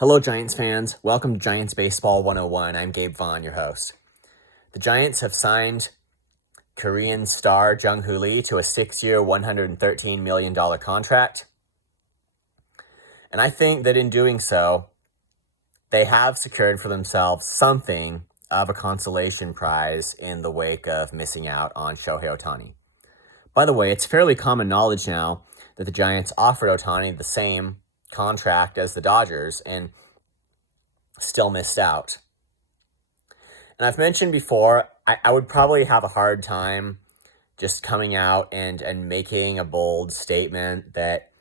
Hello, Giants fans. Welcome to Giants Baseball 101. I'm Gabe Vaughn, your host. The Giants have signed Korean star Jung Hoo Lee to a 6-year, $113 million contract. And I think that in doing so, they have secured for themselves something of a consolation prize in the wake of missing out on Shohei Ohtani. By the way, it's fairly common knowledge now that the Giants offered Ohtani the same contract as the Dodgers and still missed out. And I've mentioned before, I would probably have a hard time just coming out and making a bold statement that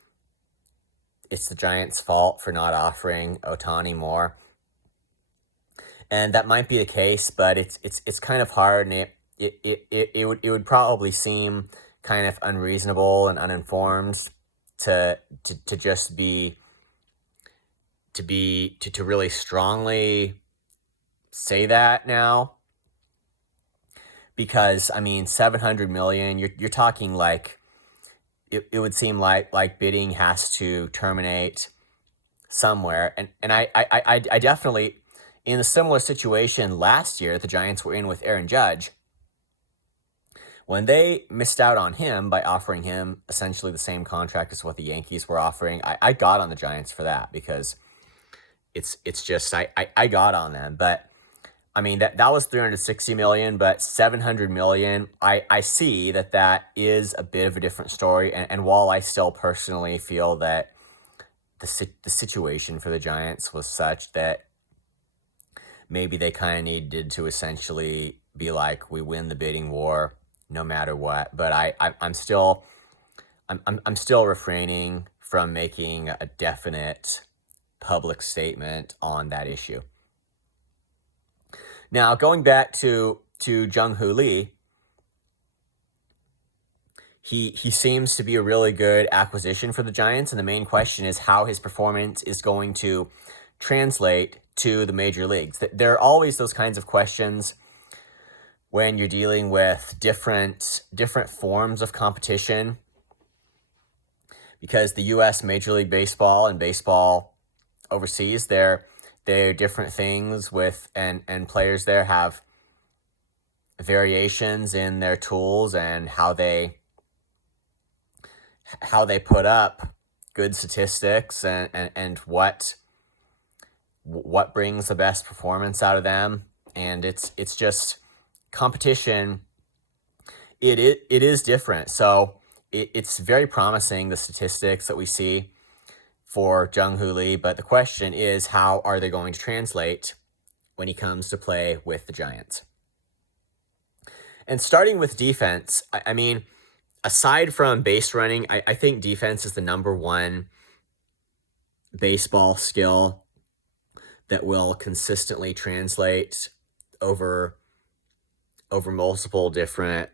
it's the Giants' fault for not offering Ohtani more. And that might be the case, but it's kind of hard, and it would probably seem kind of unreasonable and uninformed to just to really strongly say that now, because I mean, 700 million, you're talking like it would seem like bidding has to terminate somewhere. And I definitely, in a similar situation last year the Giants were in with Aaron Judge, when they missed out on him by offering him essentially the same contract as what the Yankees were offering. I got on the Giants for that, because it's just I got on them. But I mean, that was 360 million, but 700 million, I see that is a bit of a different story. And while I still personally feel that the situation for the Giants was such that maybe they kind of needed to essentially be like, we win the bidding war no matter what. But I'm still refraining from making a definite public statement on that issue. Now, going back to Jung Hoo Lee, he seems to be a really good acquisition for the Giants, and the main question is how his performance is going to translate to the major leagues. There are always those kinds of questions when you're dealing with different forms of competition, because the U.S. Major League Baseball and baseball overseas, they're different things with, and players there have variations in their tools and how they put up good statistics and what brings the best performance out of them. And it's just competition. It is different. So it's very promising, the statistics that we see for Jung Hoo Lee, but the question is, how are they going to translate when he comes to play with the Giants? And starting with defense, I mean, aside from base running, I think defense is the number one baseball skill that will consistently translate over multiple different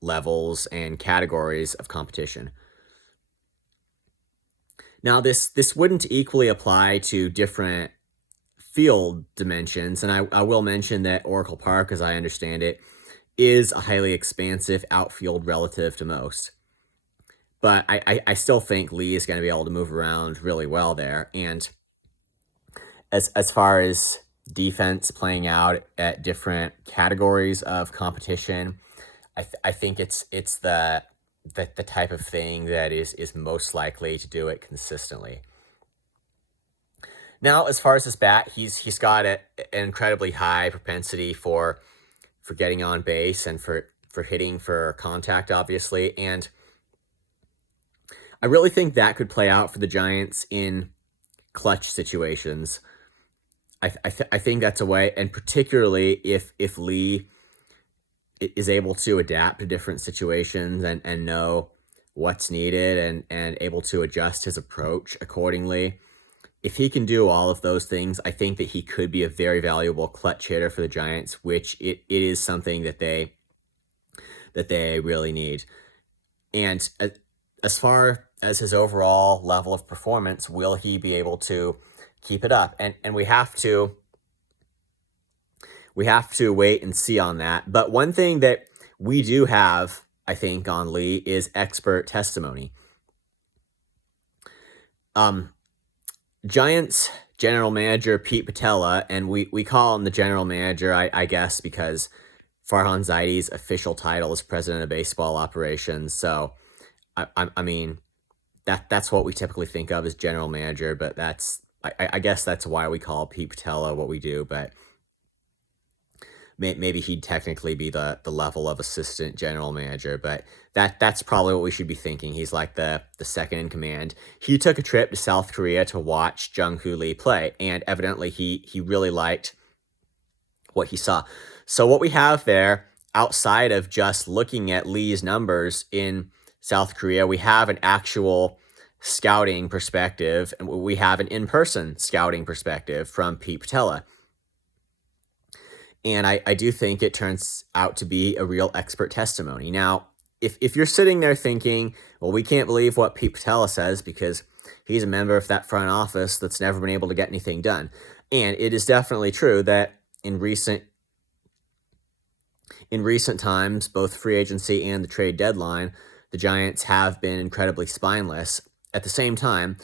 levels and categories of competition. Now, this wouldn't equally apply to different field dimensions, and I will mention that Oracle Park, as I understand it, is a highly expansive outfield relative to most. But I still think Lee is going to be able to move around really well there. And as far as defense playing out at different categories of competition, I think it's the type of thing that is most likely to do it consistently. Now, as far as his bat, he's got an incredibly high propensity for getting on base and for hitting for contact, obviously. And I really think that could play out for the Giants in clutch situations. I think that's a way, and particularly if Lee is able to adapt to different situations and know what's needed and able to adjust his approach accordingly. If he can do all of those things, I think that he could be a very valuable clutch hitter for the Giants, which it is something that they really need. And as far as his overall level of performance, will he be able to keep it up? And we have to wait and see on that. But one thing that we do have, I think, on Lee is expert testimony. Giants general manager Pete Patella, and we call him the general manager, I guess, because Farhan Zaidi's official title is president of baseball operations. So, I mean, that's what we typically think of as general manager, but I guess that's why we call Pete Patella what we do, but maybe he'd technically be the level of assistant general manager, but that's probably what we should be thinking. He's like the second in command. He took a trip to South Korea to watch Jung Hoo Lee play, and evidently he really liked what he saw. So what we have there, outside of just looking at Lee's numbers in South Korea, we have an actual scouting perspective, and we have an in-person scouting perspective from Pete Patella. And I do think it turns out to be a real expert testimony. Now, if you're sitting there thinking, well, we can't believe what Pete Patella says because he's a member of that front office that's never been able to get anything done. And it is definitely true that in recent times, both free agency and the trade deadline, the Giants have been incredibly spineless. At the same time,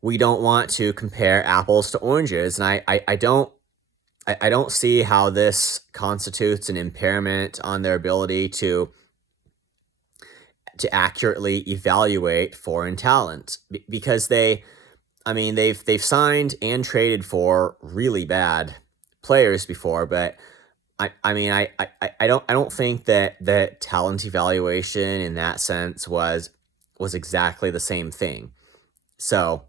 we don't want to compare apples to oranges, and I don't see how this constitutes an impairment on their ability to accurately evaluate foreign talent, because they've signed and traded for really bad players before, but I don't think that talent evaluation in that sense was exactly the same thing. So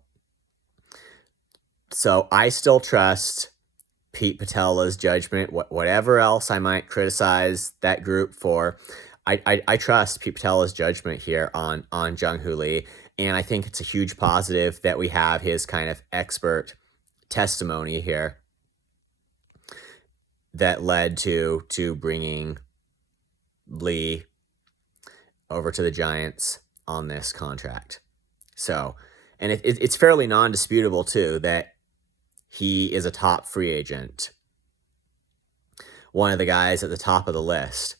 I still trust Pete Patella's judgment. Whatever else I might criticize that group for, I trust Pete Patella's judgment here on Jung Hoo Lee, and I think it's a huge positive that we have his kind of expert testimony here that led to bringing Lee over to the Giants on this contract. So, and it's fairly non-disputable too that he is a top free agent, one of the guys at the top of the list.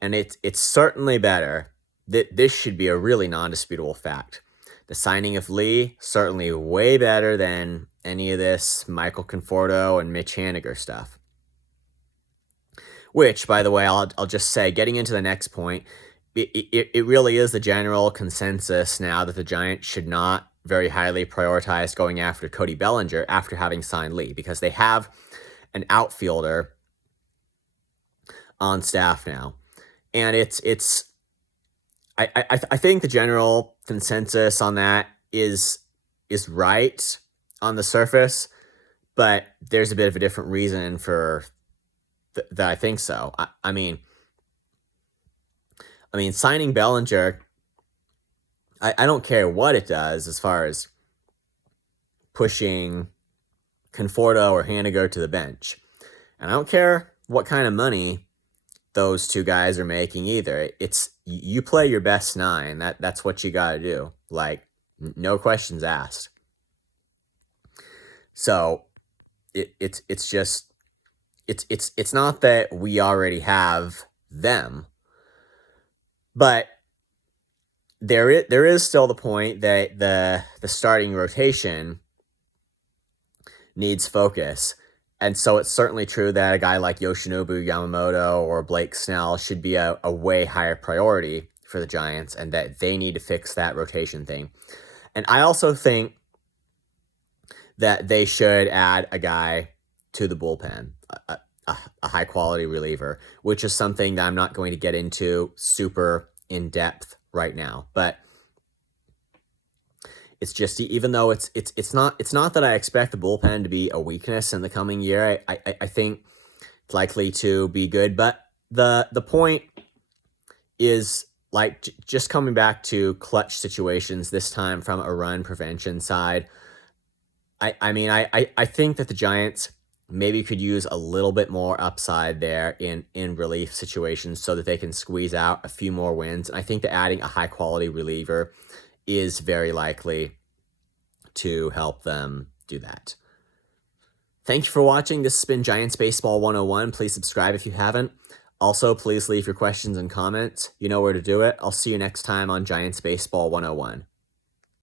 And it's certainly better. This should be a really non-disputable fact. The signing of Lee, certainly way better than any of this Michael Conforto and Mitch Haniger stuff. Which, by the way, I'll just say, getting into the next point, it really is the general consensus now that the Giants should not very highly prioritize going after Cody Bellinger after having signed Lee, because they have an outfielder on staff now. And I think the general consensus on that is right on the surface, but there's a bit of a different reason for that I think so. I mean, signing Bellinger, I don't care what it does as far as pushing Conforto or Haniger to the bench. And I don't care what kind of money those two guys are making either. It's you play your best nine. That's what you got to do. Like, no questions asked. So it's not that we already have them, but there is still the point that the starting rotation needs focus. And so it's certainly true that a guy like Yoshinobu Yamamoto or Blake Snell should be a way higher priority for the Giants, and that they need to fix that rotation thing. And I also think that they should add a guy to the bullpen, a high-quality reliever, which is something that I'm not going to get into super in-depth right now. But it's just, even though it's not that I expect the bullpen to be a weakness in the coming year. I think it's likely to be good. But the point is, like, just coming back to clutch situations, this time from a run prevention side. I think that the Giants maybe could use a little bit more upside there in relief situations so that they can squeeze out a few more wins. And I think that adding a high-quality reliever is very likely to help them do that. Thank you for watching. This has been Giants Baseball 101. Please subscribe if you haven't. Also, please leave your questions and comments. You know where to do it. I'll see you next time on Giants Baseball 101.